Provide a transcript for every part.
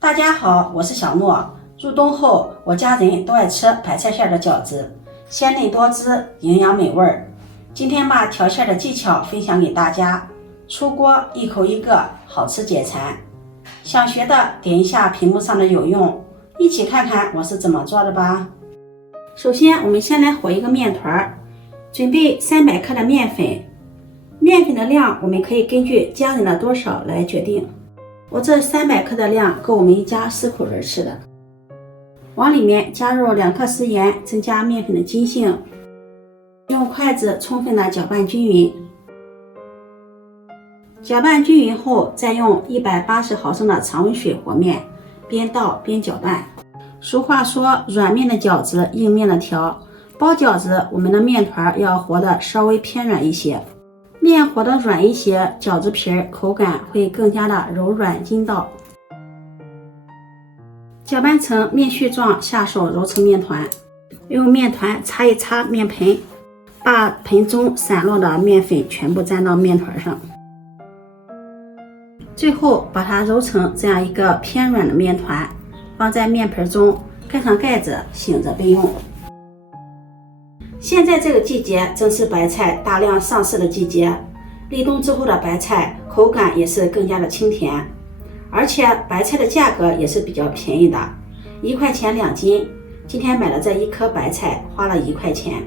大家好，我是小诺。入冬后，我家人都爱吃白菜馅的饺子，鲜嫩多汁，营养美味。今天把调馅的技巧分享给大家，出锅一口一个，好吃解馋。想学的点一下屏幕上的有用，一起看看我是怎么做的吧。首先，我们先来和一个面团，准备300克的面粉。面粉的量我们可以根据家人的多少来决定。我这300克的量够我们一家4口人吃的。往里面加入2克食盐，增加面粉的筋性。用筷子充分的搅拌均匀。搅拌均匀后，再用180毫升的常温水和面，边倒边搅拌。俗话说，软面的饺子，硬面的条。包饺子，我们的面团要和的稍微偏软一些。面和的软一些，饺子皮口感会更加的柔软筋道。搅拌成面絮状，下手揉成面团，用面团擦一擦面盆，把盆中散落的面粉全部沾到面团上。最后把它揉成这样一个偏软的面团，放在面盆中，盖上盖子，醒着备用。现在这个季节正是白菜大量上市的季节，立冬之后的白菜口感也是更加的清甜，而且白菜的价格也是比较便宜的，1块钱2斤。今天买了这1颗白菜，花了1块钱。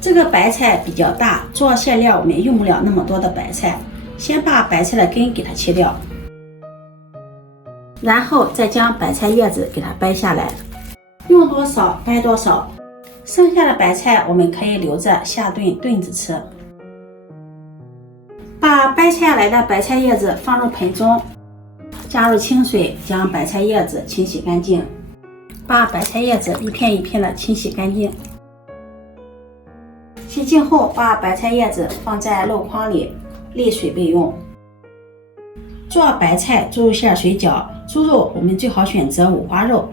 这个白菜比较大，做馅料我们用不了那么多的白菜，先把白菜的根给它切掉，然后再将白菜叶子给它掰下来，用多少掰多少。剩下的白菜我们可以留着下顿炖着吃。把掰下来的白菜叶子放入盆中，加入清水，将白菜叶子清洗干净。把白菜叶子一片一片的清洗干净。洗净后，把白菜叶子放在漏筐里，沥水备用。做白菜猪肉馅水饺，猪肉我们最好选择五花肉，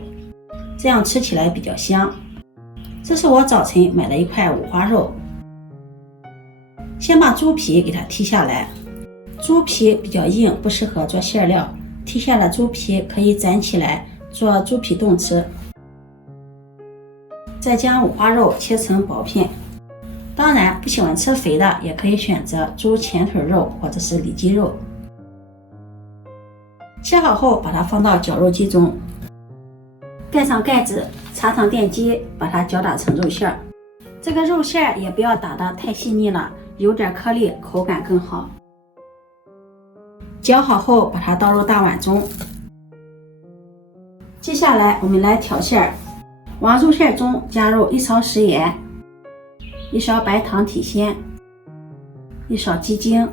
这样吃起来比较香。这是我早晨买了一块五花肉，先把猪皮给它剔下来。猪皮比较硬，不适合做馅料，剔下了猪皮可以攒起来做猪皮冻吃。再将五花肉切成薄片，当然不喜欢吃肥的也可以选择猪前腿肉或者是里脊肉。切好后把它放到绞肉机中，盖上盖子，插上电机，把它搅打成肉馅。这个肉馅也不要打得太细腻了，有点颗粒，口感更好。搅好后把它倒入大碗中。接下来我们来调馅，往肉馅中加入1勺食盐，1勺白糖提鲜，1勺鸡精，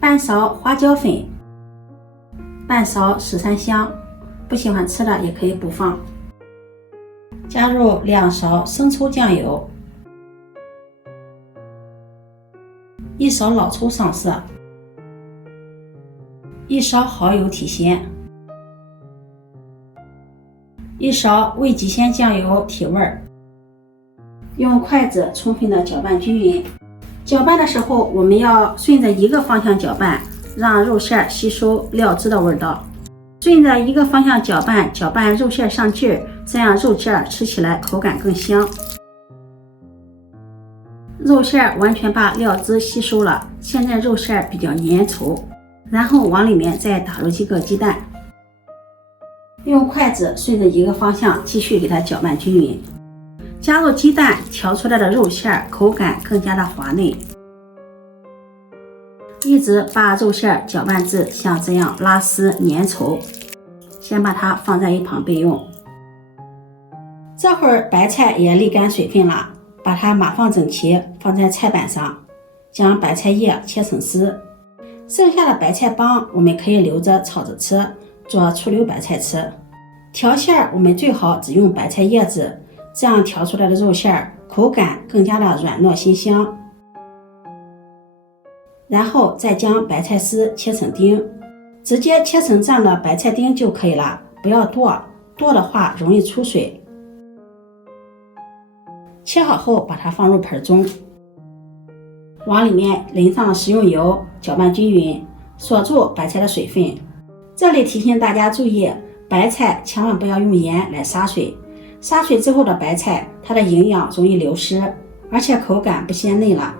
半勺花椒粉，半勺十三香，不喜欢吃的也可以不放。加入2勺生抽酱油，1勺老抽上色，1勺蚝油提鲜，1勺味极鲜酱油提味儿。用筷子充分的搅拌均匀。搅拌的时候我们要顺着一个方向搅拌，让肉馅吸收料汁的味道。顺着一个方向搅拌，搅拌肉馅上劲儿，这样肉馅吃起来口感更香。肉馅完全把料汁吸收了，现在肉馅比较粘稠，然后往里面再打入几个鸡蛋。用筷子顺着一个方向继续给它搅拌均匀。加入鸡蛋，调出来的肉馅口感更加的滑嫩。一直把肉馅搅拌至像这样拉丝粘稠，先把它放在一旁备用。这会儿白菜也沥干水分了，把它码放整齐，放在菜板上，将白菜叶切成丝。剩下的白菜帮我们可以留着炒着吃，做醋溜白菜吃。调馅我们最好只用白菜叶子，这样调出来的肉馅口感更加的软糯鲜香。然后再将白菜丝切成丁，直接切成这样的白菜丁就可以了，不要剁，剁的话容易出水。切好后把它放入盆中，往里面淋上食用油，搅拌均匀，锁住白菜的水分，这里提醒大家注意，白菜千万不要用盐来杀水，杀水之后的白菜，它的营养容易流失，而且口感不鲜嫩了。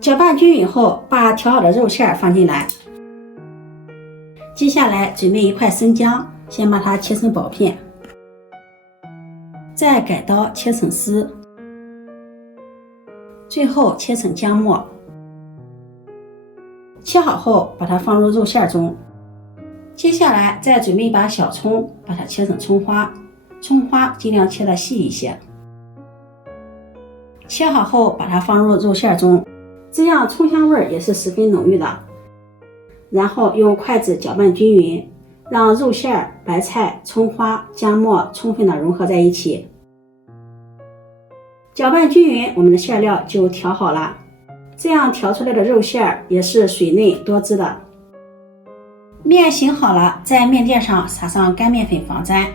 搅拌均匀后，把调好的肉馅放进来。接下来准备一块生姜，先把它切成薄片，再改刀切成丝，最后切成姜末。切好后，把它放入肉馅中。接下来再准备一把小葱，把它切成葱花，葱花尽量切得细一些。切好后，把它放入肉馅中，这样葱香味也是十分浓郁的。然后用筷子搅拌均匀，让肉馅、白菜、葱花、姜末充分的融合在一起。搅拌均匀，我们的馅料就调好了。这样调出来的肉馅也是水嫩多汁的。面醒好了，在面垫上撒上干面粉防粘，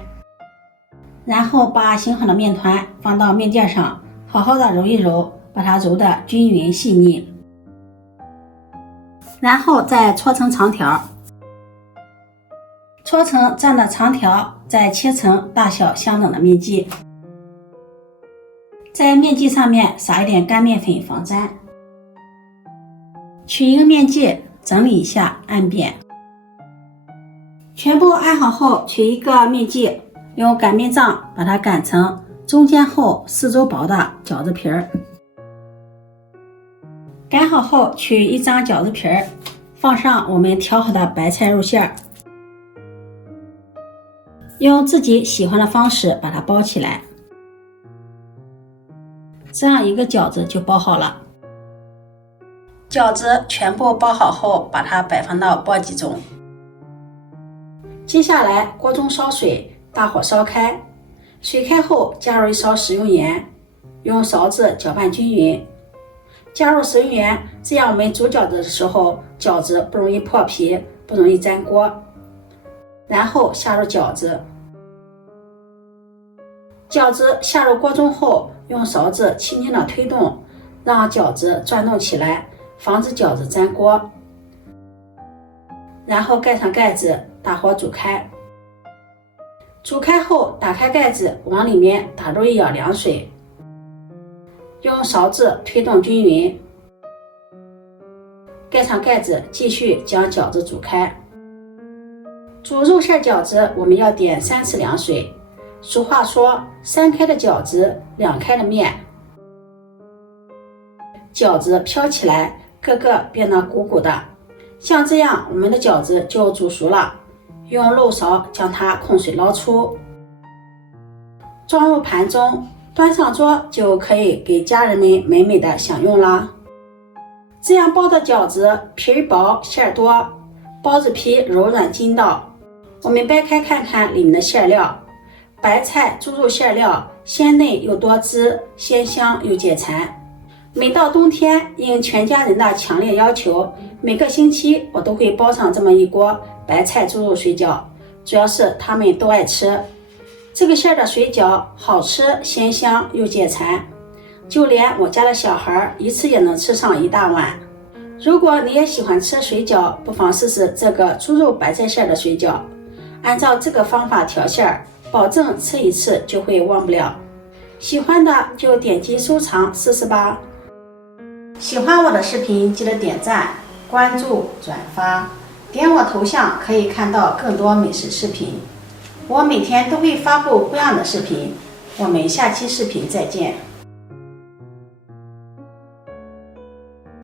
然后把醒好的面团放到面垫上，好好的揉一揉，把它揉得均匀细腻。然后再搓成长条，搓成这样的长条，再切成大小相等的面剂，在面剂上面撒一点干面粉防粘。取一个面剂，整理一下，按扁。全部按好后，取一个面剂，用擀面杖把它擀成中间厚、四周薄的饺子皮儿。擀好后，取一张饺子皮儿，放上我们调好的白菜肉馅儿，用自己喜欢的方式把它包起来。这样一个饺子就包好了。饺子全部包好后，把它摆放到簸箕中。接下来锅中烧水，大火烧开，水开后加入一勺食用盐，用勺子搅拌均匀。加入食用盐，这样我们煮饺子的时候，饺子不容易破皮，不容易粘锅。然后下入饺子，饺子下入锅中后，用勺子轻轻的推动，让饺子转动起来，防止饺子粘锅。然后盖上盖子，大火煮开。煮开后，打开盖子，往里面打入一舀凉水，用勺子推动均匀。盖上盖子，继续将饺子煮开。煮肉馅饺子，我们要点3次凉水。俗话说，3开的饺子，2开的面。饺子飘起来，个个变得鼓鼓的。像这样，我们的饺子就煮熟了。用漏勺将它控水捞出，装入盘中，端上桌就可以给家人们美美的享用啦。这样包的饺子皮薄馅多，包子皮柔软筋道。我们掰开看看里面的馅料，白菜猪肉馅料鲜嫩又多汁，鲜香又解馋。每到冬天，应全家人的强烈要求，每个星期我都会包上这么一锅白菜猪肉水饺，主要是他们都爱吃。这个馅的水饺好吃鲜香又解馋，就连我家的小孩一次也能吃上一大碗。如果你也喜欢吃水饺，不妨试试这个猪肉白菜馅的水饺，按照这个方法调馅，保证吃一次就会忘不了。喜欢的就点击收藏试试吧。喜欢我的视频记得点赞、关注、转发，点我头像可以看到更多美食视频。我每天都会发布不一样的视频，我们下期视频再见。